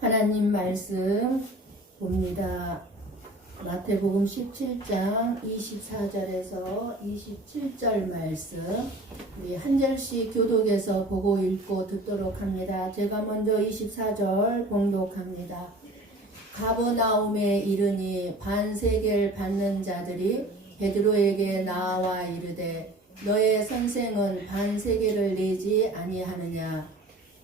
하나님 말씀 봅니다. 마태복음 17장 24절에서 27절 말씀 우리 한 절씩 교독해서 보고 읽고 듣도록 합니다. 제가 먼저 24절 봉독합니다. 가버나움에 이르니 반세겔 받는 자들이 베드로에게 나와 이르되 너의 선생은 반세겔을 내지 아니하느냐.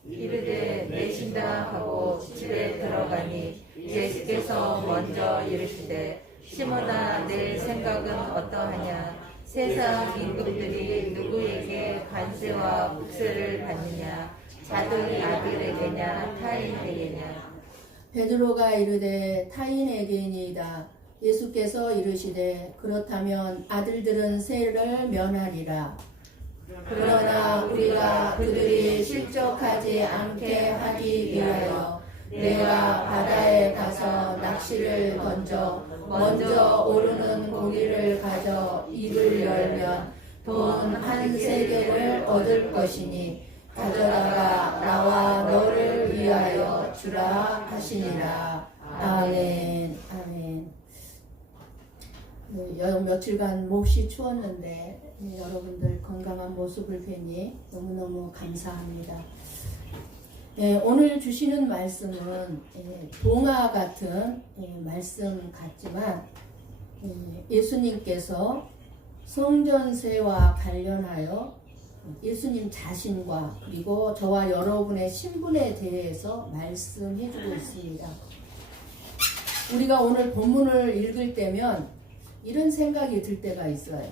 이르되 내신다 하고 집에 들어가니 예수께서 먼저 이르시되 시몬아 내 생각은 어떠하냐. 세상 임금들이 누구에게 관세와 국세를 받느냐. 자들 아들에게냐 타인에게냐. 베드로가 이르되 타인에게니이다. 예수께서 이르시되 그렇다면 아들들은 세를 면하리라. 그러나 우리가 그들이 실족하지 않게 하기 위하여 내가 바다에 가서 낚시를 던져 먼저 오르는 고기를 가져 입을 열면 돈 한 세겔을 얻을 것이니 가져다가 나와 너를 위하여 주라 하시니라. 아멘. 아멘. 며칠간 몹시 추웠는데 여러분들 건강한 모습을 뵈니 너무너무 감사합니다. 오늘 주시는 말씀은 동화 같은 말씀 같지만 예수님께서 성전세와 관련하여 예수님 자신과 그리고 저와 여러분의 신분에 대해서 말씀해주고 있습니다. 우리가 오늘 본문을 읽을 때면 이런 생각이 들 때가 있어요.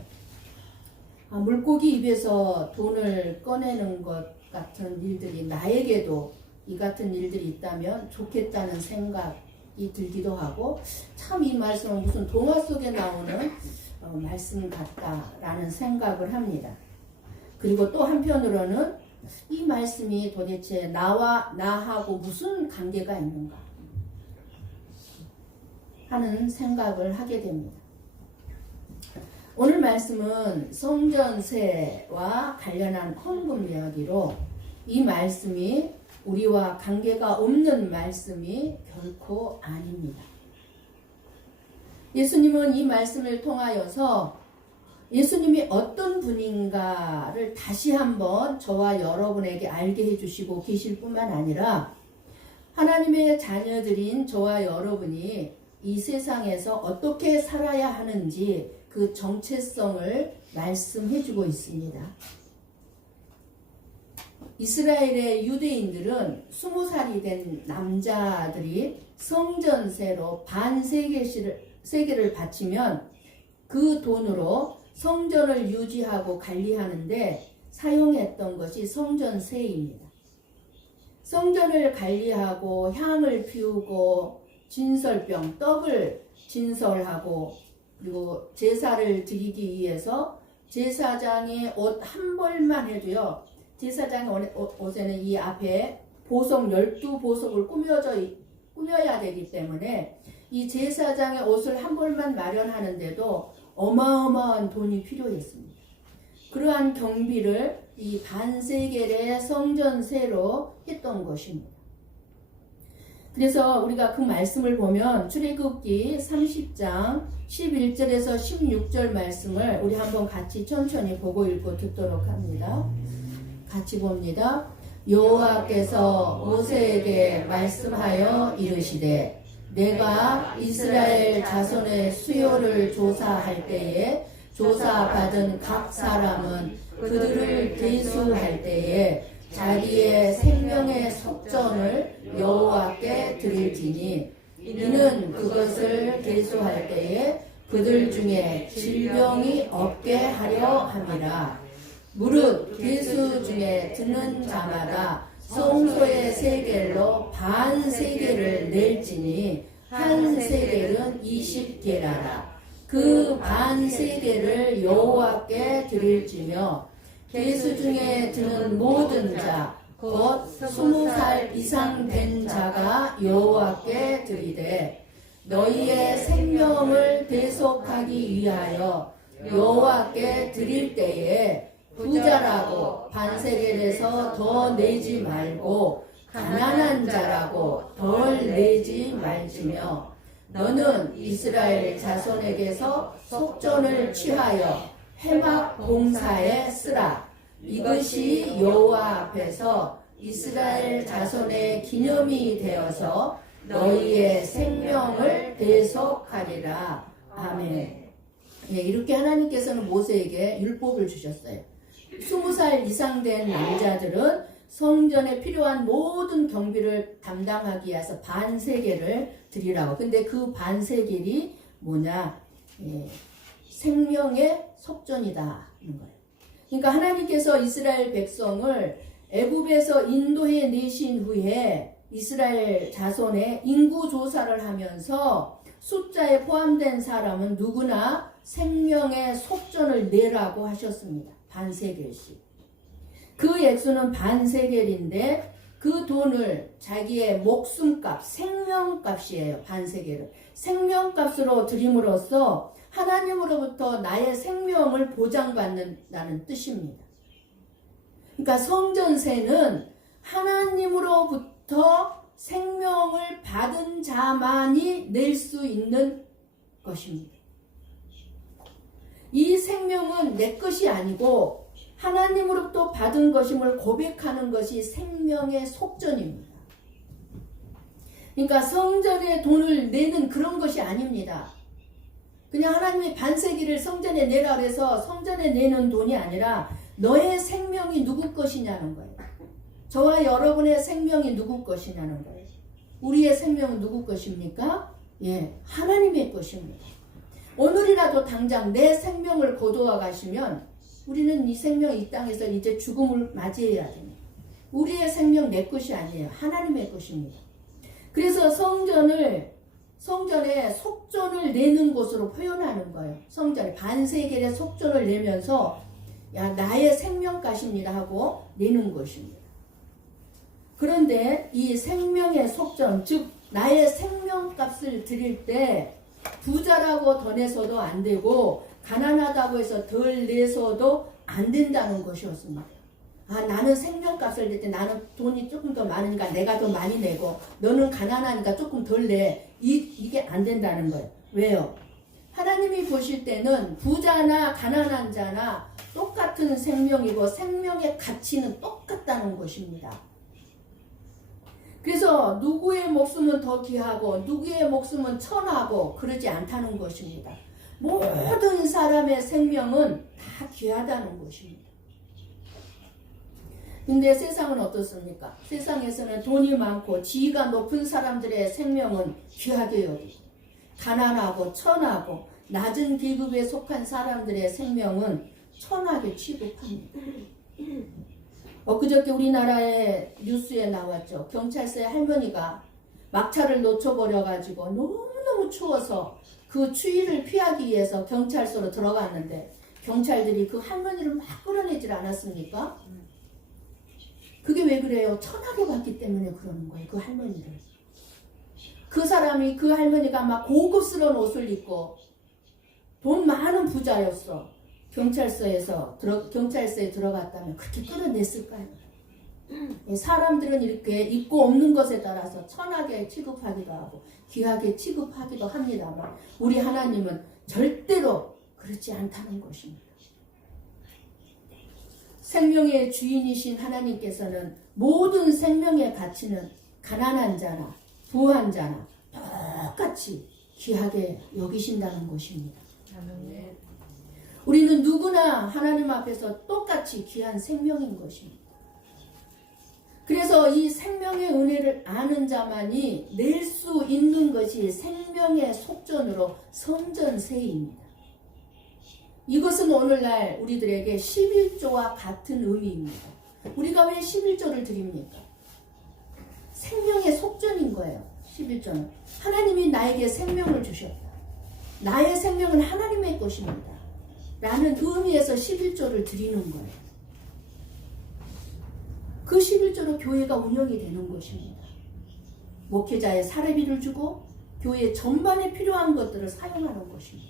물고기 입에서 돈을 꺼내는 것 같은 일들이 나에게도 이 같은 일들이 있다면 좋겠다는 생각이 들기도 하고 참 이 말씀은 무슨 동화 속에 나오는 말씀 같다라는 생각을 합니다. 그리고 또 한편으로는 이 말씀이 도대체 나하고 무슨 관계가 있는가 하는 생각을 하게 됩니다. 오늘 말씀은 성전세와 관련한 헌금 이야기로 이 말씀이 우리와 관계가 없는 말씀이 결코 아닙니다. 예수님은 이 말씀을 통하여서 예수님이 어떤 분인가를 다시 한번 저와 여러분에게 알게 해주시고 계실 뿐만 아니라 하나님의 자녀들인 저와 여러분이 이 세상에서 어떻게 살아야 하는지 그 정체성을 말씀해주고 있습니다. 이스라엘의 유대인들은 20살이 된 남자들이 성전세로 반세겔을 바치면 그 돈으로 성전을 유지하고 관리하는데 사용했던 것이 성전세입니다. 성전을 관리하고 향을 피우고 진설병, 떡을 진설하고 그리고 제사를 드리기 위해서 제사장의 옷 한 벌만 해도요. 제사장의 옷에는 이 앞에 보석 12보석을 꾸며야 되기 때문에 이 제사장의 옷을 한 벌만 마련하는데도 어마어마한 돈이 필요했습니다. 그러한 경비를 이 반세겔의 성전세로 했던 것입니다. 그래서 우리가 그 말씀을 보면 출애굽기 30장 11절에서 16절 말씀을 우리 한번 같이 천천히 보고 읽고 듣도록 합니다. 같이 봅니다. 여호와께서 모세에게 말씀하여 이르시되 내가 이스라엘 자손의 수요를 조사할 때에 조사받은 각 사람은 그들을 계수할 때에 자기의 생명의 속전을 여호와께 드릴지니 이는 그것을 계수할 때에 그들 중에 질병이 없게 하려 함이라. 무릇 계수 중에 드는 자마다 성소의 세겔로 반 세겔을 낼지니 한 세겔은 20게라라. 그 반 세겔을 여호와께 드릴지며 계수 중에 드는 모든 자 곧 20살 이상 된 자가 여호와께 드리되 너희의 생명을 대속하기 위하여 여호와께 드릴 때에 부자라고 반세겔에서 더 내지 말고 가난한 가난한 자라고 덜 내지 말지며 너는 이스라엘 자손에게서 속전을 취하여 회막 봉사에 쓰라. 이것이 여호와 앞에서 이스라엘 자손의 기념이 되어서 너희의 생명을 대속하리라. 아멘. 예, 이렇게 하나님께서는 모세에게 율법을 주셨어요. 20살 이상 된 남자들은 성전에 필요한 모든 경비를 담당하기 위해서 반세겔을 드리라고. 근데 그 반세겔이 뭐냐? 예, 생명의 속전이다. 는 거예요. 그러니까 하나님께서 이스라엘 백성을 애굽에서 인도해 내신 후에 이스라엘 자손의 인구 조사를 하면서 숫자에 포함된 사람은 누구나 생명의 속전을 내라고 하셨습니다. 반세겔씩. 그 액수는 반세겔인데 그 돈을 자기의 목숨값, 생명값이에요. 반세겔은. 생명값으로 드림으로써 하나님으로부터 나의 생명을 보장받는다는 뜻입니다. 그러니까 성전세는 하나님으로부터 생명을 받은 자만이 낼 수 있는 것입니다. 이 생명은 내 것이 아니고 하나님으로부터 받은 것임을 고백하는 것이 생명의 속전입니다. 그러니까 성전에 돈을 내는 그런 것이 아닙니다. 그냥 하나님이 반세기를 성전에 내라 그래서 성전에 내는 돈이 아니라 너의 생명이 누구 것이냐는 거예요. 저와 여러분의 생명이 누구 것이냐는 거예요. 우리의 생명은 누구 것입니까? 예, 하나님의 것입니다. 오늘이라도 당장 내 생명을 거두어 가시면 우리는 이 생명 이 땅에서 이제 죽음을 맞이해야 됩니다. 우리의 생명 내 것이 아니에요. 하나님의 것입니다. 그래서 성전에 속전을 내는 곳으로 표현하는 거예요. 성전에 반세겔의 속전을 내면서 야 나의 생명값입니다 하고 내는 것입니다. 그런데 이 생명의 속전, 즉 나의 생명값을 드릴 때 부자라고 더 내서도 안 되고 가난하다고 해서 덜 내서도 안 된다는 것이었습니다. 아 나는 생명값을 낼 때 나는 돈이 조금 더 많으니까 내가 더 많이 내고 너는 가난하니까 조금 덜 내. 이게 안 된다는 거예요. 왜요? 하나님이 보실 때는 부자나 가난한 자나 똑같은 생명이고 생명의 가치는 똑같다는 것입니다. 그래서 누구의 목숨은 더 귀하고 누구의 목숨은 천하고 그러지 않다는 것입니다. 모든 사람의 생명은 다 귀하다는 것입니다. 근데 세상은 어떻습니까? 세상에서는 돈이 많고 지위가 높은 사람들의 생명은 귀하게 여기고 가난하고 천하고 낮은 계급에 속한 사람들의 생명은 천하게 취급합니다. 엊그저께 우리나라의 뉴스에 나왔죠. 경찰서의 할머니가 막차를 놓쳐버려가지고 너무너무 추워서 그 추위를 피하기 위해서 경찰서로 들어갔는데 경찰들이 그 할머니를 막 끌어내질 않았습니까? 그게 왜 그래요? 천하게 봤기 때문에 그러는 거예요. 그 할머니를. 그 사람이 그 할머니가 막 고급스러운 옷을 입고 돈 많은 부자였어. 경찰서에 들어갔다면 그렇게 끌어냈을까요? 사람들은 이렇게 있고 없는 것에 따라서 천하게 취급하기도 하고 귀하게 취급하기도 합니다만 우리 하나님은 절대로 그렇지 않다는 것입니다. 생명의 주인이신 하나님께서는 모든 생명의 가치는 가난한 자나 부한 자나 똑같이 귀하게 여기신다는 것입니다. 우리는 누구나 하나님 앞에서 똑같이 귀한 생명인 것입니다. 그래서 이 생명의 은혜를 아는 자만이 낼 수 있는 것이 생명의 속전으로 성전세입니다. 이것은 오늘날 우리들에게 11조와 같은 의미입니다. 우리가 왜 11조를 드립니까? 생명의 속전인 거예요. 11조는. 하나님이 나에게 생명을 주셨다. 나의 생명은 하나님의 것입니다. 라는 의미에서 11조를 드리는 거예요. 그 11조로 교회가 운영이 되는 것입니다. 목회자의 사례비를 주고 교회 전반에 필요한 것들을 사용하는 것입니다.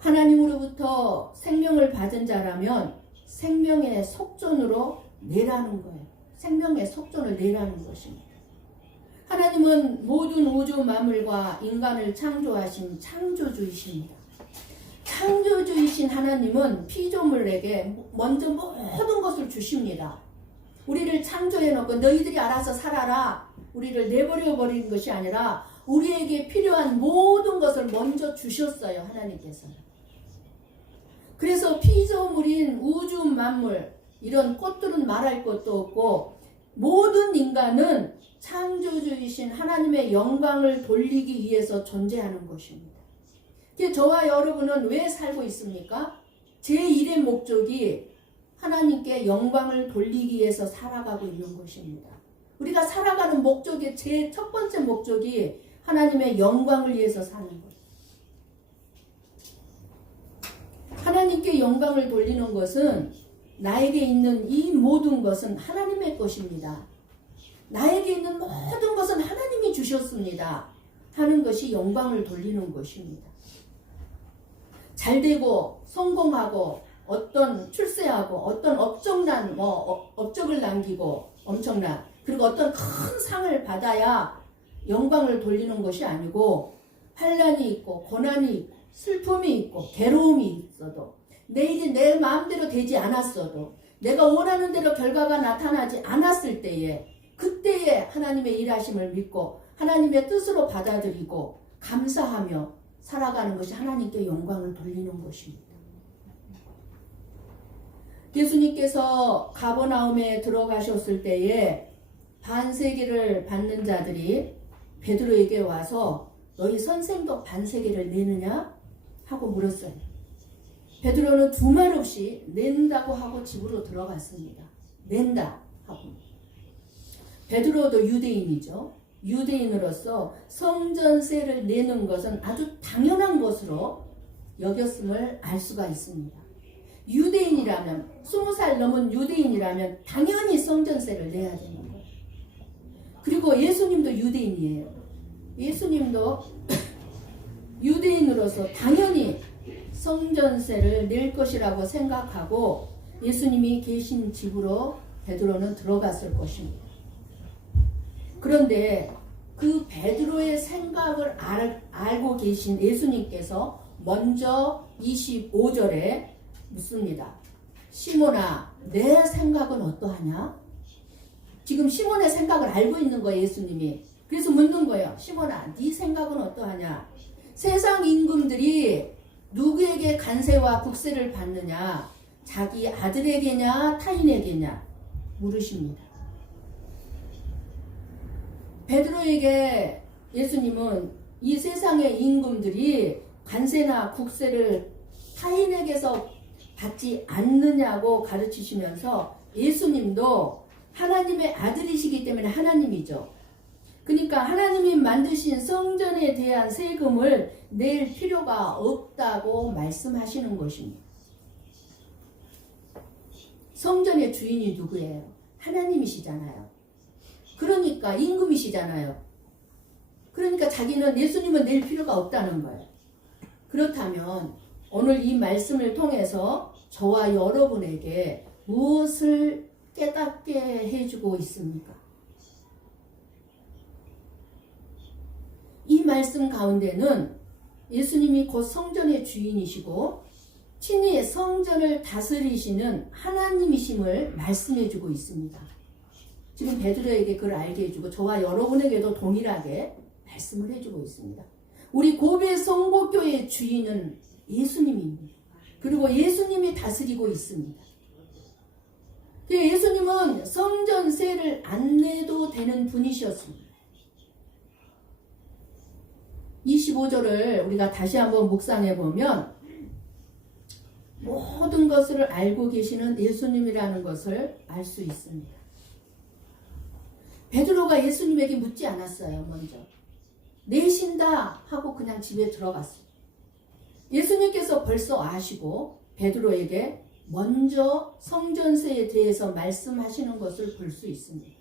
하나님으로부터 생명을 받은 자라면 생명의 속전으로 내라는 거예요. 생명의 속전을 내라는 것입니다. 하나님은 모든 우주 만물과 인간을 창조하신 창조주이십니다. 창조주이신 하나님은 피조물에게 먼저 모든 것을 주십니다. 우리를 창조해놓고 너희들이 알아서 살아라, 우리를 내버려 버리는 것이 아니라 우리에게 필요한 모든 것을 먼저 주셨어요. 하나님께서. 그래서 피조물인 우주 만물, 이런 꽃들은 말할 것도 없고 모든 인간은 창조주이신 하나님의 영광을 돌리기 위해서 존재하는 것입니다. 저와 여러분은 왜 살고 있습니까? 제1의 목적이 하나님께 영광을 돌리기 위해서 살아가고 있는 것입니다. 우리가 살아가는 목적의 제 첫 번째 목적이 하나님의 영광을 위해서 사는 것. 하나님께 영광을 돌리는 것은 나에게 있는 이 모든 것은 하나님의 것입니다. 나에게 있는 모든 것은 하나님이 주셨습니다. 하는 것이 영광을 돌리는 것입니다. 잘되고 성공하고 어떤 출세하고 어떤 엄청난 업적을 남기고 엄청난 그리고 어떤 큰 상을 받아야 영광을 돌리는 것이 아니고 환난이 있고 고난이 있고 슬픔이 있고 괴로움이 있어도 내 일이 내 마음대로 되지 않았어도 내가 원하는 대로 결과가 나타나지 않았을 때에 그때에 하나님의 일하심을 믿고 하나님의 뜻으로 받아들이고 감사하며 살아가는 것이 하나님께 영광을 돌리는 것입니다. 예수님께서 가버나움에 들어가셨을 때에 반세기를 받는 자들이 베드로에게 와서 너희 선생도 반세기를 내느냐? 하고 물었어요. 베드로는 두 말 없이 낸다고 하고 집으로 들어갔습니다. 낸다 하고. 베드로도 유대인이죠. 유대인으로서 성전세를 내는 것은 아주 당연한 것으로 여겼음을 알 수가 있습니다. 유대인이라면 20살 넘은 유대인이라면 당연히 성전세를 내야 되는 거예요. 그리고 예수님도 유대인이에요. 예수님도 유대인으로서 당연히 성전세를 낼 것이라고 생각하고 예수님이 계신 집으로 베드로는 들어갔을 것입니다. 그런데 그 베드로의 생각을 알고 계신 예수님께서 먼저 25절에 묻습니다. 시몬아, 내 생각은 어떠하냐? 지금 시몬의 생각을 알고 있는 거예요, 예수님이. 그래서 묻는 거예요. 시몬아, 네 생각은 어떠하냐? 세상 임금들이 누구에게 관세와 국세를 받느냐? 자기 아들에게냐, 타인에게냐? 물으십니다. 베드로에게 예수님은 이 세상의 임금들이 관세나 국세를 타인에게서 받지 않느냐고 가르치시면서 예수님도 하나님의 아들이시기 때문에 하나님이죠. 그러니까 하나님이 만드신 성전에 대한 세금을 낼 필요가 없다고 말씀하시는 것입니다. 성전의 주인이 누구예요? 하나님이시잖아요. 그러니까 임금이시잖아요. 그러니까 자기는 예수님은 낼 필요가 없다는 거예요. 그렇다면 오늘 이 말씀을 통해서 저와 여러분에게 무엇을 깨닫게 해주고 있습니까? 이 말씀 가운데는 예수님이 곧 성전의 주인이시고 친히 성전을 다스리시는 하나님이심을 말씀해주고 있습니다. 지금 베드로에게 그걸 알게 해주고 저와 여러분에게도 동일하게 말씀을 해주고 있습니다. 우리 고베 성복교의 주인은 예수님입니다. 그리고 예수님이 다스리고 있습니다. 예수님은 성전세를 안 내도 되는 분이셨습니다. 25절을 우리가 다시 한번 묵상해 보면 모든 것을 알고 계시는 예수님이라는 것을 알 수 있습니다. 베드로가 예수님에게 묻지 않았어요. 먼저 내신다 하고 그냥 집에 들어갔어요. 예수님께서 벌써 아시고 베드로에게 먼저 성전세에 대해서 말씀하시는 것을 볼 수 있습니다.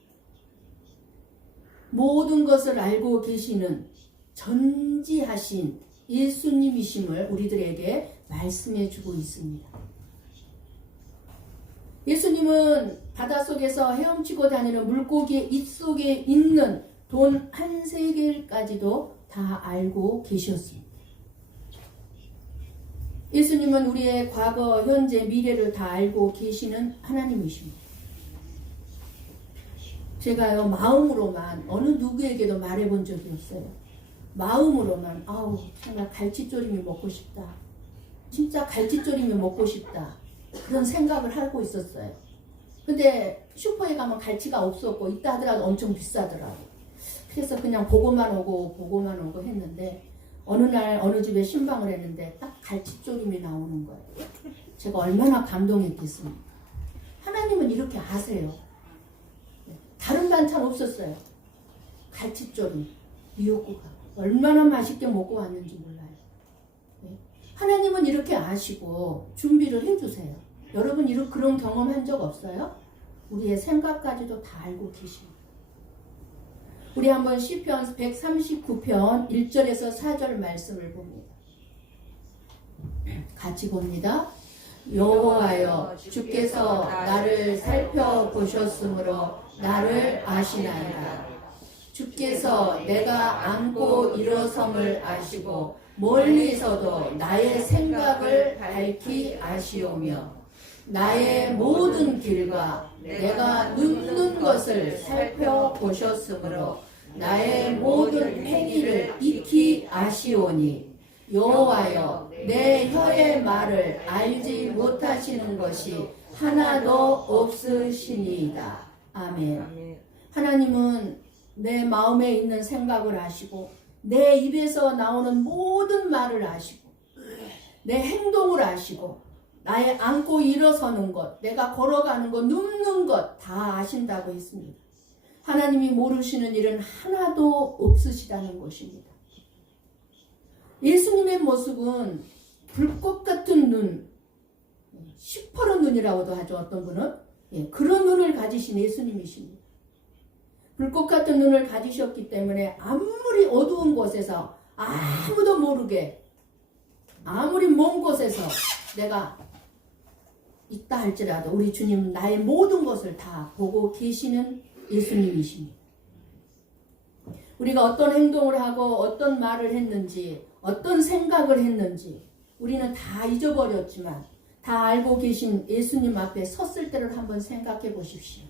모든 것을 알고 계시는 전지하신 예수님이심을 우리들에게 말씀해 주고 있습니다. 예수님은 바닷속에서 헤엄치고 다니는 물고기의 입속에 있는 돈 한 세겔까지도 다 알고 계셨습니다. 예수님은 우리의 과거, 현재, 미래를 다 알고 계시는 하나님이십니다. 제가요, 마음으로만 어느 누구에게도 말해본 적이 없어요. 마음으로만, 아우, 정말 갈치조림이 먹고 싶다. 진짜 갈치조림이 먹고 싶다. 그런 생각을 하고 있었어요. 근데 슈퍼에 가면 갈치가 없었고, 있다 하더라도 엄청 비싸더라고. 그래서 그냥 보고만 오고 했는데, 어느 날 어느 집에 신방을 했는데 딱 갈치조림이 나오는 거예요. 제가 얼마나 감동했겠습니까? 하나님은 이렇게 아세요. 다른 반찬 없었어요. 갈치조림, 미역국하고 얼마나 맛있게 먹고 왔는지 몰라요. 하나님은 이렇게 아시고 준비를 해주세요. 여러분 그런 경험한 적 없어요? 우리의 생각까지도 다 알고 계십니다. 우리 한번 시편 139편 1절에서 4절 말씀을 봅니다. 같이 봅니다. 여호와여, 주께서 나를 살펴보셨으므로 나를 아시나이다. 주께서 내가 앉고 일어섬을 아시고 멀리서도 나의 생각을 밝히 아시오며 나의 모든 길과 내가 눕는 것을 살펴보셨으므로 나의 모든 행위를 익히 아시오니 여호와여, 내 혀의 말을 알지 못하시는 것이 하나도 없으시니이다. 아멘. 하나님은 내 마음에 있는 생각을 아시고 내 입에서 나오는 모든 말을 아시고 내 행동을 아시고 나의 앉고 일어서는 것, 내가 걸어가는 것, 눕는 것 다 아신다고 했습니다. 하나님이 모르시는 일은 하나도 없으시다는 것입니다. 예수님의 모습은 불꽃 같은 눈, 시퍼런 눈이라고도 하죠. 어떤 분은 그런 눈을 가지신 예수님이십니다. 불꽃 같은 눈을 가지셨기 때문에 아무리 어두운 곳에서 아무도 모르게 아무리 먼 곳에서 내가 있다 할지라도 우리 주님은 나의 모든 것을 다 보고 계시는 예수님이십니다. 우리가 어떤 행동을 하고 어떤 말을 했는지 어떤 생각을 했는지 우리는 다 잊어버렸지만 다 알고 계신 예수님 앞에 섰을 때를 한번 생각해 보십시오.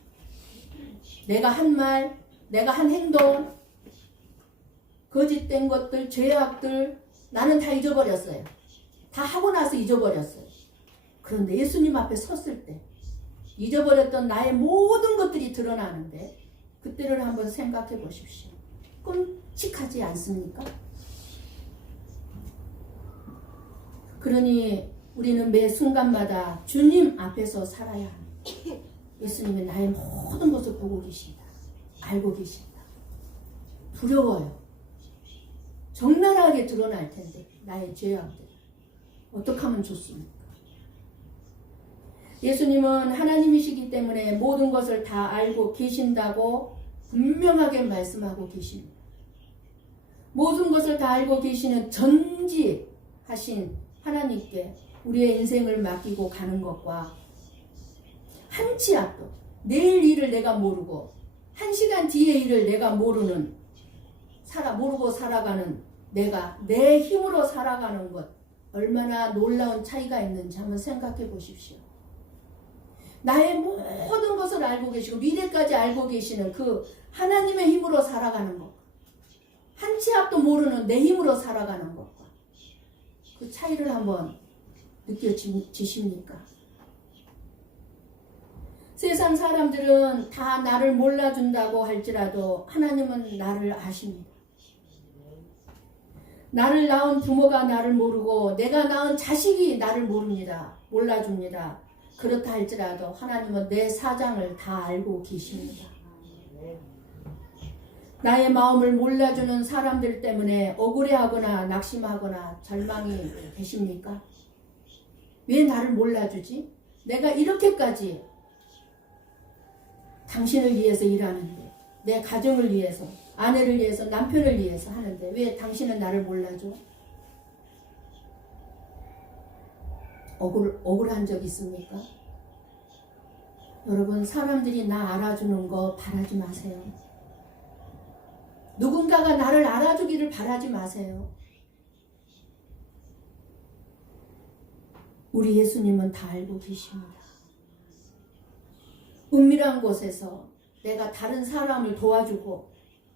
내가 한 말, 내가 한 행동, 거짓된 것들, 죄악들 나는 다 잊어버렸어요. 다 하고 나서 잊어버렸어요. 그런데 예수님 앞에 섰을 때 잊어버렸던 나의 모든 것들이 드러나는데 그때를 한번 생각해 보십시오. 끔찍하지 않습니까? 그러니 우리는 매 순간마다 주님 앞에서 살아야 합니다. 예수님이 나의 모든 것을 보고 계신다. 알고 계신다. 두려워요. 적나라하게 드러날 텐데 나의 죄악들 어떻게 하면 좋습니까? 예수님은 하나님이시기 때문에 모든 것을 다 알고 계신다고 분명하게 말씀하고 계십니다. 모든 것을 다 알고 계시는 전지하신 하나님께 우리의 인생을 맡기고 가는 것과 한 치 앞도 내일 일을 내가 모르고 한 시간 뒤의 일을 내가 모르는 모르고 살아가는 내가 내 힘으로 살아가는 것 얼마나 놀라운 차이가 있는지 한번 생각해 보십시오. 나의 모든 것을 알고 계시고 미래까지 알고 계시는 그 하나님의 힘으로 살아가는 것, 한 치 앞도 모르는 내 힘으로 살아가는 것과 그 차이를 한번 느껴지십니까? 세상 사람들은 다 나를 몰라준다고 할지라도 하나님은 나를 아십니다. 나를 낳은 부모가 나를 모르고 내가 낳은 자식이 나를 모릅니다. 몰라줍니다. 그렇다 할지라도 하나님은 내 사장을 다 알고 계십니다. 나의 마음을 몰라주는 사람들 때문에 억울해하거나 낙심하거나 절망이 되십니까? 왜 나를 몰라주지? 내가 이렇게까지 당신을 위해서 일하는데 내 가정을 위해서 아내를 위해서 남편을 위해서 하는데 왜 당신은 나를 몰라줘? 억울한 적 있습니까? 여러분, 사람들이 나 알아주는 거 바라지 마세요. 누군가가 나를 알아주기를 바라지 마세요. 우리 예수님은 다 알고 계십니다. 은밀한 곳에서 내가 다른 사람을 도와주고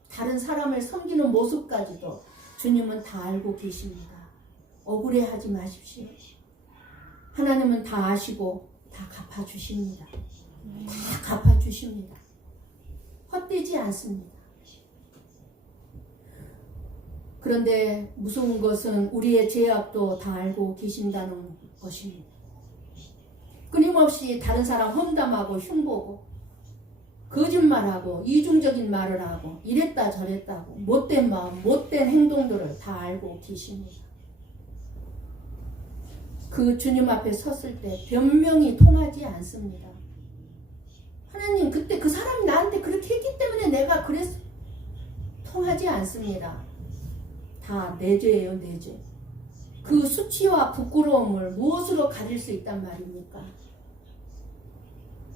다른 사람을 섬기는 모습까지도 주님은 다 알고 계십니다. 억울해하지 마십시오. 하나님은 다 아시고 다 갚아주십니다. 다 갚아주십니다. 헛되지 않습니다. 그런데 무서운 것은 우리의 죄악도 다 알고 계신다는 것입니다. 끊임없이 다른 사람 험담하고 흉보고 거짓말하고 이중적인 말을 하고 이랬다 저랬다고 못된 마음, 못된 행동들을 다 알고 계십니다. 그 주님 앞에 섰을 때 변명이 통하지 않습니다. 하나님, 그때 그 사람이 나한테 그렇게 했기 때문에 내가 그랬어. 통하지 않습니다. 다 내 죄예요, 내 죄. 그 수치와 부끄러움을 무엇으로 가릴 수 있단 말입니까?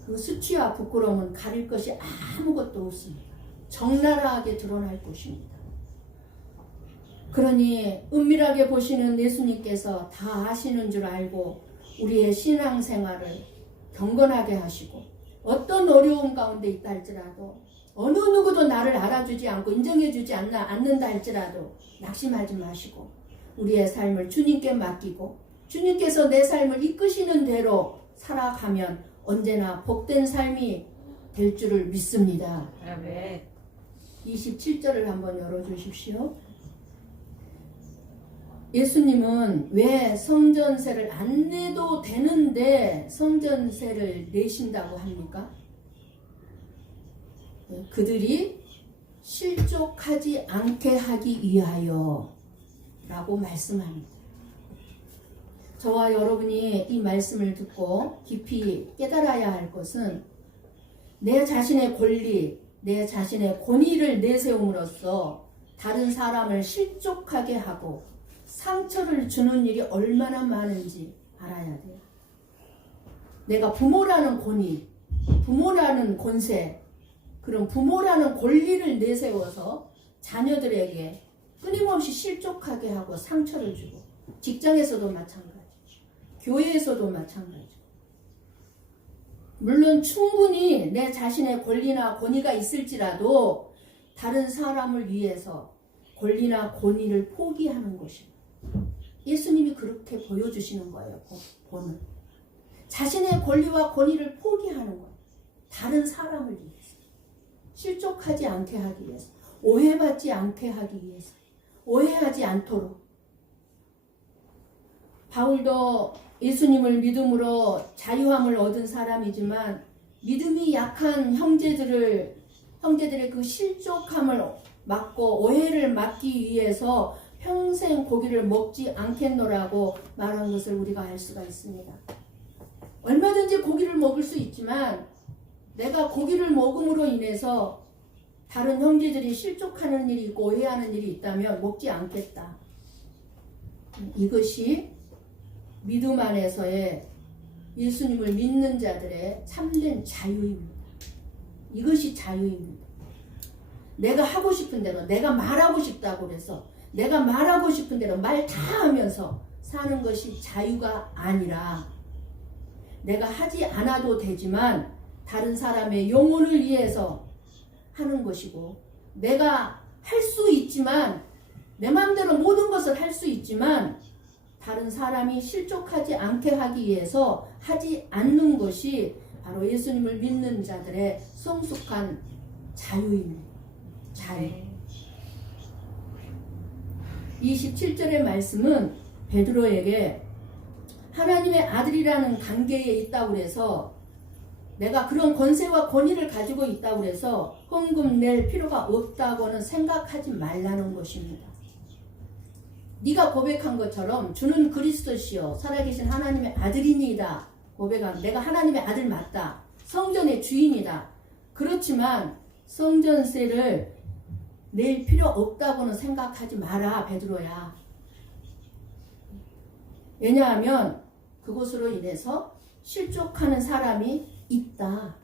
그 수치와 부끄러움은 가릴 것이 아무것도 없습니다. 적나라하게 드러날 것입니다. 그러니 은밀하게 보시는 예수님께서 다 아시는 줄 알고 우리의 신앙생활을 경건하게 하시고 어떤 어려움 가운데 있다 할지라도 어느 누구도 나를 알아주지 않고 인정해주지 않는다 할지라도 낙심하지 마시고 우리의 삶을 주님께 맡기고 주님께서 내 삶을 이끄시는 대로 살아가면 언제나 복된 삶이 될 줄을 믿습니다. 아멘. 27절을 한번 열어주십시오. 예수님은 왜 성전세를 안 내도 되는데 성전세를 내신다고 합니까? 그들이 실족하지 않게 하기 위하여 라고 말씀합니다. 저와 여러분이 이 말씀을 듣고 깊이 깨달아야 할 것은 내 자신의 권리, 내 자신의 권위를 내세움으로써 다른 사람을 실족하게 하고 상처를 주는 일이 얼마나 많은지 알아야 돼요. 내가 부모라는 권위, 부모라는 권세, 그런 부모라는 권리를 내세워서 자녀들에게 끊임없이 실족하게 하고 상처를 주고 직장에서도 마찬가지, 교회에서도 마찬가지. 물론 충분히 내 자신의 권리나 권위가 있을지라도 다른 사람을 위해서 권리나 권위를 포기하는 것입니다. 예수님이 그렇게 보여주시는 거예요. 본을. 자신의 권리와 권위를 포기하는 거예요. 다른 사람을 위해서. 실족하지 않게 하기 위해서. 오해받지 않게 하기 위해서. 오해하지 않도록. 바울도 예수님을 믿음으로 자유함을 얻은 사람이지만 믿음이 약한 형제들의 그 실족함을 막고 오해를 막기 위해서 평생 고기를 먹지 않겠노라고 말한 것을 우리가 알 수가 있습니다. 얼마든지 고기를 먹을 수 있지만 내가 고기를 먹음으로 인해서 다른 형제들이 실족하는 일이 있고 오해하는 일이 있다면 먹지 않겠다. 이것이 믿음 안에서의 예수님을 믿는 자들의 참된 자유입니다. 이것이 자유입니다. 내가 하고 싶은 대로, 내가 말하고 싶다고 그래서 내가 말하고 싶은 대로 말 다 하면서 사는 것이 자유가 아니라 내가 하지 않아도 되지만 다른 사람의 영혼을 위해서 하는 것이고 내가 할 수 있지만 내 마음대로 모든 것을 할 수 있지만 다른 사람이 실족하지 않게 하기 위해서 하지 않는 것이 바로 예수님을 믿는 자들의 성숙한 자유입니다. 자유. 27절의 말씀은 베드로에게 하나님의 아들이라는 관계에 있다고 해서 내가 그런 권세와 권위를 가지고 있다고 해서 헌금 낼 필요가 없다고는 생각하지 말라는 것입니다. 네가 고백한 것처럼 주는 그리스도시요 살아계신 하나님의 아들이니이다 고백한 내가 하나님의 아들 맞다. 성전의 주인이다. 그렇지만 성전세를 낼 필요 없다고는 생각하지 마라 베드로야. 왜냐하면 그것으로 인해서 실족하는 사람이 있다.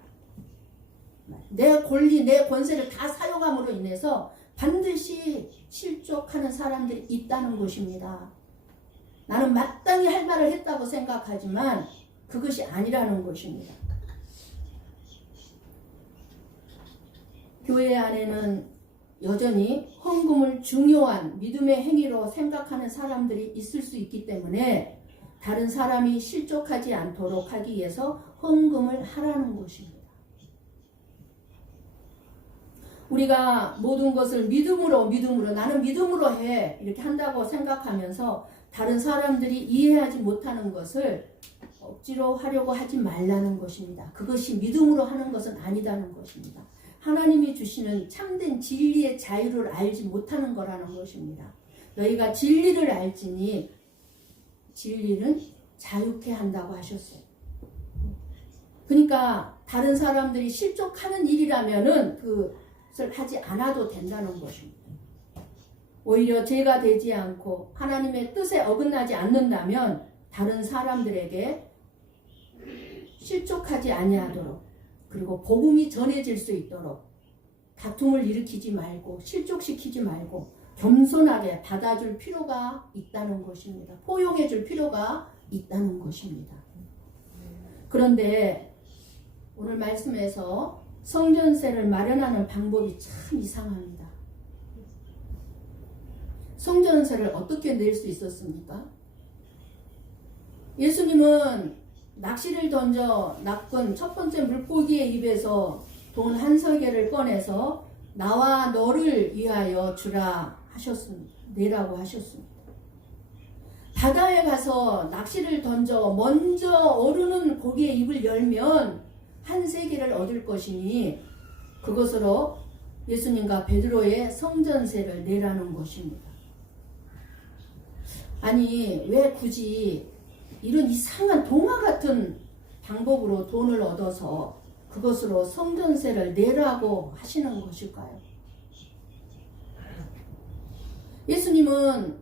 내 권리, 내 권세를 다 사용함으로 인해서 반드시 실족하는 사람들이 있다는 것입니다. 나는 마땅히 할 말을 했다고 생각하지만 그것이 아니라는 것입니다. 교회 안에는 여전히 헌금을 중요한 믿음의 행위로 생각하는 사람들이 있을 수 있기 때문에 다른 사람이 실족하지 않도록 하기 위해서 헌금을 하라는 것입니다. 우리가 모든 것을 믿음으로 나는 믿음으로 해 이렇게 한다고 생각하면서 다른 사람들이 이해하지 못하는 것을 억지로 하려고 하지 말라는 것입니다. 그것이 믿음으로 하는 것은 아니다는 것입니다. 하나님이 주시는 참된 진리의 자유를 알지 못하는 거라는 것입니다. 너희가 진리를 알지니 진리는 자유케 한다고 하셨어요. 그러니까 다른 사람들이 실족하는 일이라면은 그것을 하지 않아도 된다는 것입니다. 오히려 죄가 되지 않고 하나님의 뜻에 어긋나지 않는다면 다른 사람들에게 실족하지 아니하도록 그리고 복음이 전해질 수 있도록 다툼을 일으키지 말고 실족시키지 말고 겸손하게 받아줄 필요가 있다는 것입니다. 포용해줄 필요가 있다는 것입니다. 그런데 오늘 말씀에서 성전세를 마련하는 방법이 참 이상합니다. 성전세를 어떻게 낼 수 있었습니까? 예수님은 낚시를 던져 낚은 첫 번째 물고기의 입에서 돈 한 서개를 꺼내서 나와 너를 위하여 주라 하셨습니다. 내라고 하셨습니다. 바다에 가서 낚시를 던져 먼저 오르는 고기의 입을 열면 한 세개를 얻을 것이니 그것으로 예수님과 베드로의 성전세를 내라는 것입니다. 아니 왜 굳이 이런 이상한 동화 같은 방법으로 돈을 얻어서 그것으로 성전세를 내라고 하시는 것일까요? 예수님은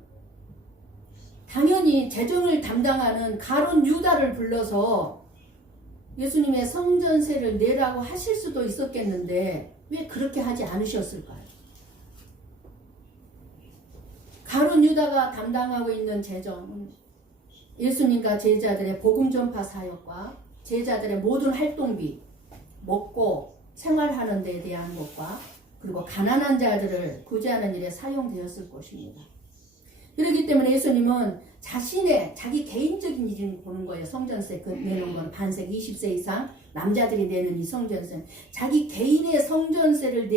당연히 재정을 담당하는 가룟 유다를 불러서 예수님의 성전세를 내라고 하실 수도 있었겠는데 왜 그렇게 하지 않으셨을까요? 가룟 유다가 담당하고 있는 재정은 예수님과 제자들의 복음 전파 사역과 제자들의 모든 활동비, 먹고 생활하는 데에 대한 것과 그리고 가난한 자들을 구제하는 일에 사용되었을 것입니다. 그렇기 때문에 예수님은 자기 개인적인 일을 보는 거예요. 성전세 내는 건 반세 20세 이상 남자들이 내는 이 성전세. 자기 개인의 성전세를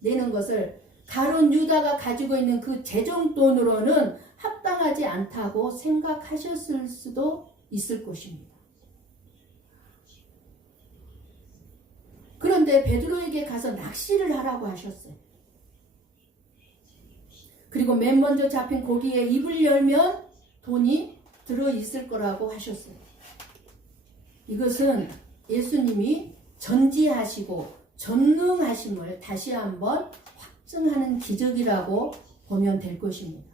내는 것을 가룟 유다가 가지고 있는 그 재정 돈으로는 합당하지 않다고 생각하셨을 수도 있을 것입니다. 그런데 베드로에게 가서 낚시를 하라고 하셨어요. 그리고 맨 먼저 잡힌 고기의 입을 열면 돈이 들어있을 거라고 하셨어요. 이것은 예수님이 전지하시고 전능하심을 다시 한번 확증하는 기적이라고 보면 될 것입니다.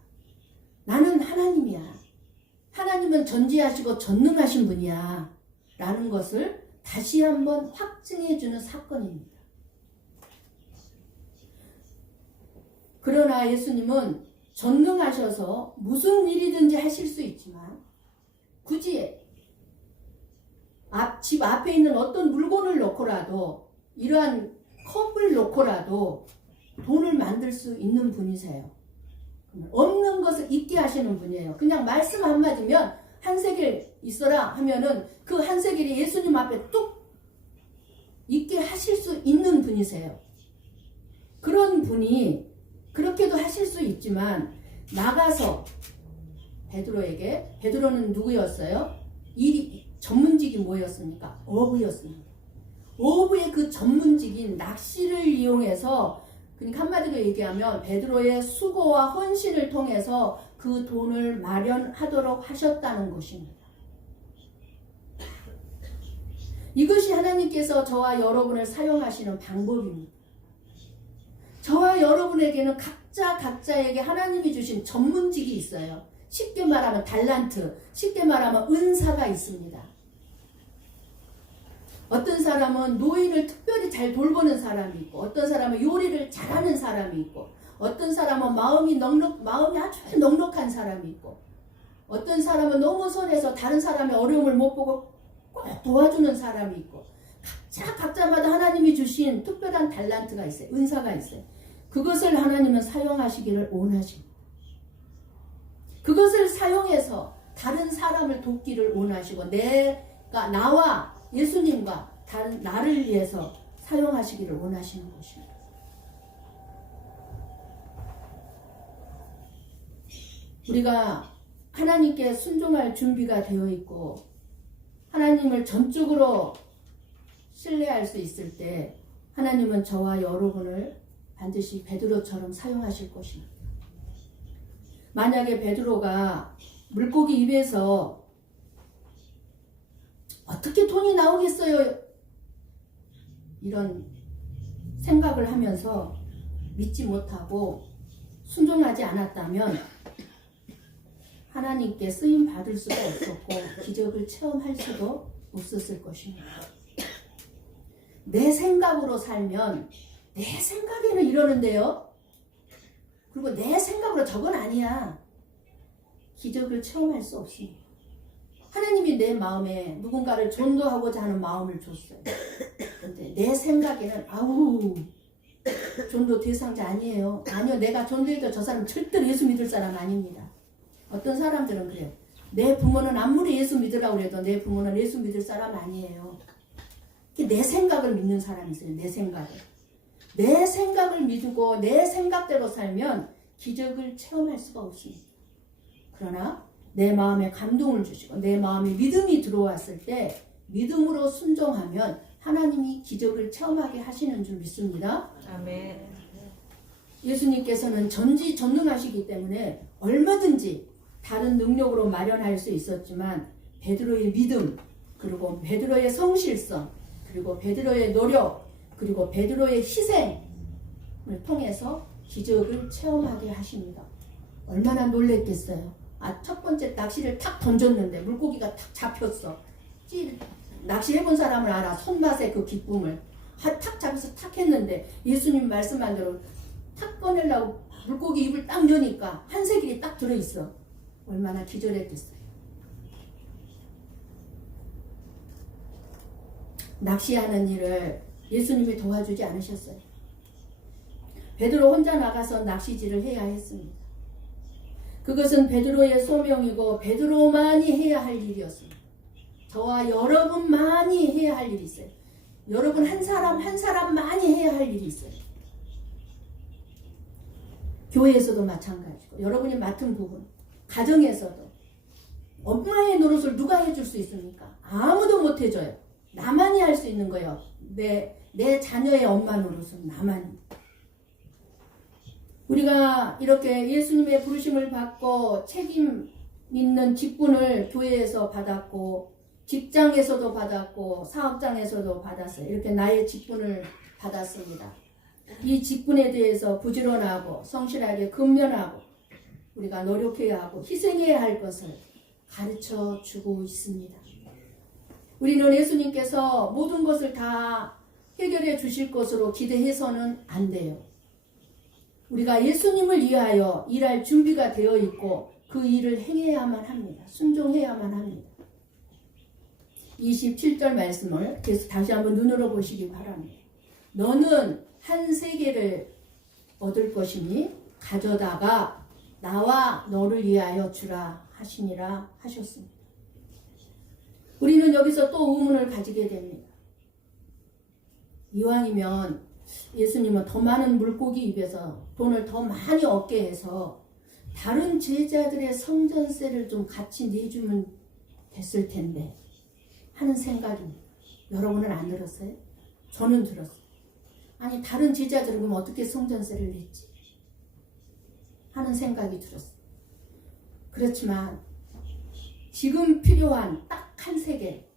나는 하나님이야. 하나님은 전지하시고 전능하신 분이야. 라는 것을 다시 한번 확증해주는 사건입니다. 그러나 예수님은 전능하셔서 무슨 일이든지 하실 수 있지만 굳이 집 앞에 있는 어떤 물건을 놓고라도 이러한 컵을 놓고라도 돈을 만들 수 있는 분이세요. 없는 것을 있게 하시는 분이에요. 그냥 말씀 한마디면 한 세겔 있어라 하면은 그 한 세겔이 예수님 앞에 뚝 있게 하실 수 있는 분이세요. 그런 분이 그렇게도 하실 수 있지만 나가서 베드로는 누구였어요? 전문직이 뭐였습니까? 어부였습니다. 어부의 그 전문직인 낚시를 이용해서 그러니까 한마디로 얘기하면 베드로의 수고와 헌신을 통해서 그 돈을 마련하도록 하셨다는 것입니다. 이것이 하나님께서 저와 여러분을 사용하시는 방법입니다. 저와 여러분에게는 각자에게 하나님이 주신 전문직이 있어요. 쉽게 말하면 달란트, 쉽게 말하면 은사가 있습니다. 어떤 사람은 노인을 특별히 잘 돌보는 사람이 있고, 어떤 사람은 요리를 잘하는 사람이 있고, 어떤 사람은 마음이 아주 넉넉한 사람이 있고, 어떤 사람은 너무 선해서 다른 사람의 어려움을 못 보고 꼭 도와주는 사람이 있고, 각자마다 하나님이 주신 특별한 달란트가 있어요. 은사가 있어요. 그것을 하나님은 사용하시기를 원하십니다. 그것을 사용해서 다른 사람을 돕기를 원하시고, 나와 예수님과 다른 나를 위해서 사용하시기를 원하시는 것입니다. 우리가 하나님께 순종할 준비가 되어 있고 하나님을 전적으로 신뢰할 수 있을 때 하나님은 저와 여러분을 반드시 베드로처럼 사용하실 것입니다. 만약에 베드로가 물고기 입에서 어떻게 돈이 나오겠어요? 이런 생각을 하면서 믿지 못하고 순종하지 않았다면 하나님께 쓰임 받을 수도 없었고 기적을 체험할 수도 없었을 것입니다. 내 생각으로 살면 내 생각에는 이러는데요. 그리고 내 생각으로 저건 아니야. 기적을 체험할 수 없습니다. 하나님이 내 마음에 누군가를 전도하고자 하는 마음을 줬어요. 근데 내 생각에는 전도 대상자 아니에요. 아니요, 내가 전도해도 저 사람 절대로 예수 믿을 사람 아닙니다. 어떤 사람들은 그래요. 내 부모는 아무리 예수 믿으라고 해도 내 부모는 예수 믿을 사람 아니에요. 내 생각을 믿는 사람이 있어요. 내 생각을 믿고 내 생각대로 살면 기적을 체험할 수가 없습니다. 그러나 내 마음에 감동을 주시고 내 마음에 믿음이 들어왔을 때 믿음으로 순종하면 하나님이 기적을 체험하게 하시는 줄 믿습니다. 아멘. 예수님께서는 전지전능하시기 때문에 얼마든지 다른 능력으로 마련할 수 있었지만 베드로의 믿음, 그리고 베드로의 성실성, 그리고 베드로의 노력, 그리고 베드로의 희생을 통해서 기적을 체험하게 하십니다. 얼마나 놀랬겠어요. 첫 번째 낚시를 탁 던졌는데 물고기가 탁 잡혔어. 낚시해본 사람을 알아. 손맛의 그 기쁨을. 탁 잡아서 탁 했는데 예수님 말씀한 대로 탁 꺼내려고 물고기 입을 딱 여니까 한세길이 딱 들어있어. 얼마나 기절했겠어요. 낚시하는 일을 예수님이 도와주지 않으셨어요. 베드로 혼자 나가서 낚시질을 해야 했습니다. 그것은 베드로의 소명이고 베드로만이 해야 할 일이었습니다. 저와 여러분만이 해야 할 일이 있어요. 여러분 한 사람만이 해야 할 일이 있어요. 교회에서도 마찬가지고 여러분이 맡은 부분, 가정에서도 엄마의 노릇을 누가 해줄 수 있습니까? 아무도 못 해줘요. 나만이 할 수 있는 거예요. 내 자녀의 엄마 노릇은 나만이. 우리가 이렇게 예수님의 부르심을 받고 책임 있는 직분을 교회에서 받았고 직장에서도 받았고 사업장에서도 받았어요. 이렇게 나의 직분을 받았습니다. 이 직분에 대해서 부지런하고 성실하게 근면하고 우리가 노력해야 하고 희생해야 할 것을 가르쳐 주고 있습니다. 우리는 예수님께서 모든 것을 다 해결해 주실 것으로 기대해서는 안 돼요. 우리가 예수님을 위하여 일할 준비가 되어 있고 그 일을 행해야만 합니다. 순종해야만 합니다. 27절 말씀을 계속 다시 한번 눈으로 보시기 바랍니다. 너는 한 세계를 얻을 것이니 가져다가 나와 너를 위하여 주라 하시니라 하셨습니다. 우리는 여기서 또 의문을 가지게 됩니다. 이왕이면 예수님은 더 많은 물고기 입에서 돈을 더 많이 얻게 해서 다른 제자들의 성전세를 좀 같이 내주면 됐을 텐데 하는 생각입니다. 여러분은 안 들었어요? 저는 들었어요. 아니 다른 제자들은 그럼 어떻게 성전세를 냈지? 하는 생각이 들었어요. 그렇지만 지금 필요한 딱 한 세계,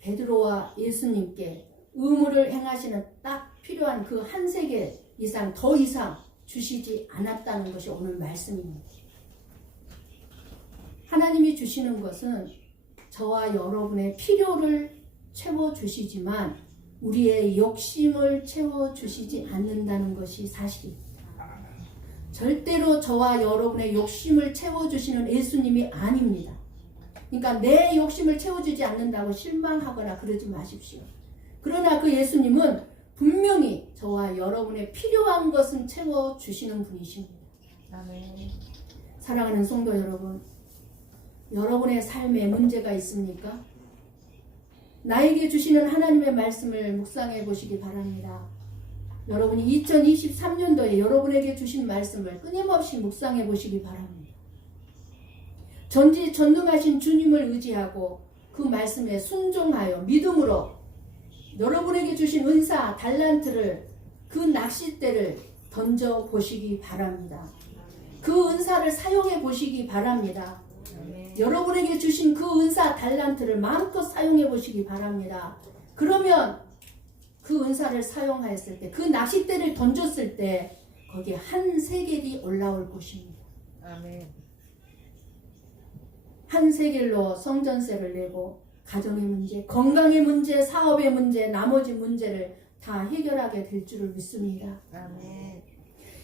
베드로와 예수님께 의무를 행하시는 딱 필요한 그 한 세계 이상 더 이상 주시지 않았다는 것이 오늘 말씀입니다. 하나님이 주시는 것은 저와 여러분의 필요를 채워주시지만 우리의 욕심을 채워주시지 않는다는 것이 사실입니다. 절대로 저와 여러분의 욕심을 채워주시는 예수님이 아닙니다. 그러니까 내 욕심을 채워주지 않는다고 실망하거나 그러지 마십시오. 그러나 그 예수님은 분명히 저와 여러분의 필요한 것은 채워주시는 분이십니다. 아멘. 사랑하는 성도 여러분, 여러분의 삶에 문제가 있습니까? 나에게 주시는 하나님의 말씀을 묵상해 보시기 바랍니다. 여러분이 2023년도에 여러분에게 주신 말씀을 끊임없이 묵상해 보시기 바랍니다. 전지전능하신 주님을 의지하고 그 말씀에 순종하여 믿음으로 여러분에게 주신 은사, 달란트를, 그 낚싯대를 던져 보시기 바랍니다. 그 은사를 사용해 보시기 바랍니다. 여러분에게 주신 그 은사, 달란트를 마음껏 사용해 보시기 바랍니다. 그러면 그 은사를 사용하였을 때, 그 낚싯대를 던졌을 때 거기에 한 세겔이 올라올 것입니다. 아멘. 한 세겔로 성전세를 내고 가정의 문제, 건강의 문제, 사업의 문제, 나머지 문제를 다 해결하게 될 줄을 믿습니다. 아멘.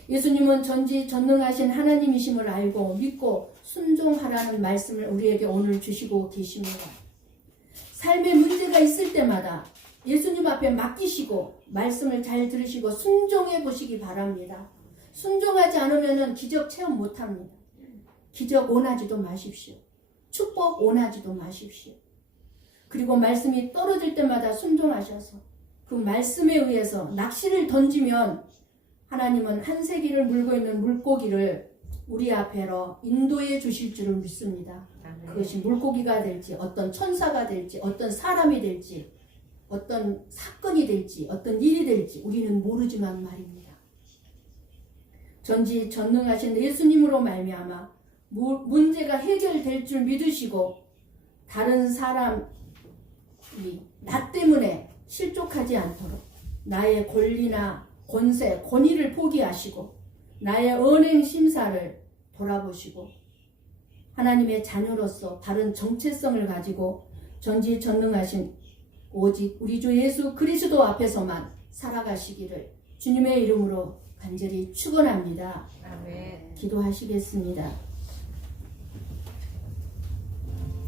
예수님은 전지전능하신 하나님이심을 알고 믿고 순종하라는 말씀을 우리에게 오늘 주시고 계십니다. 삶에 문제가 있을 때마다 예수님 앞에 맡기시고 말씀을 잘 들으시고 순종해 보시기 바랍니다. 순종하지 않으면 기적 체험 못합니다. 기적 원하지도 마십시오. 축복 원하지도 마십시오. 그리고 말씀이 떨어질 때마다 순종하셔서 그 말씀에 의해서 낚시를 던지면 하나님은 한 세기를 물고 있는 물고기를 우리 앞에로 인도해 주실 줄을 믿습니다. 그것이 물고기가 될지, 어떤 천사가 될지, 어떤 사람이 될지, 어떤 사건이 될지, 어떤 일이 될지 우리는 모르지만 말입니다. 전지전능하신 예수님으로 말미암아 문제가 해결될 줄 믿으시고 다른 사람이 나 때문에 실족하지 않도록 나의 권리나 권세, 권위를 포기하시고 나의 언행 심사를 돌아보시고 하나님의 자녀로서 바른 정체성을 가지고 전지전능하신 오직 우리 주 예수 그리스도 앞에서만 살아가시기를 주님의 이름으로 간절히 축원합니다. 아멘. 기도하시겠습니다.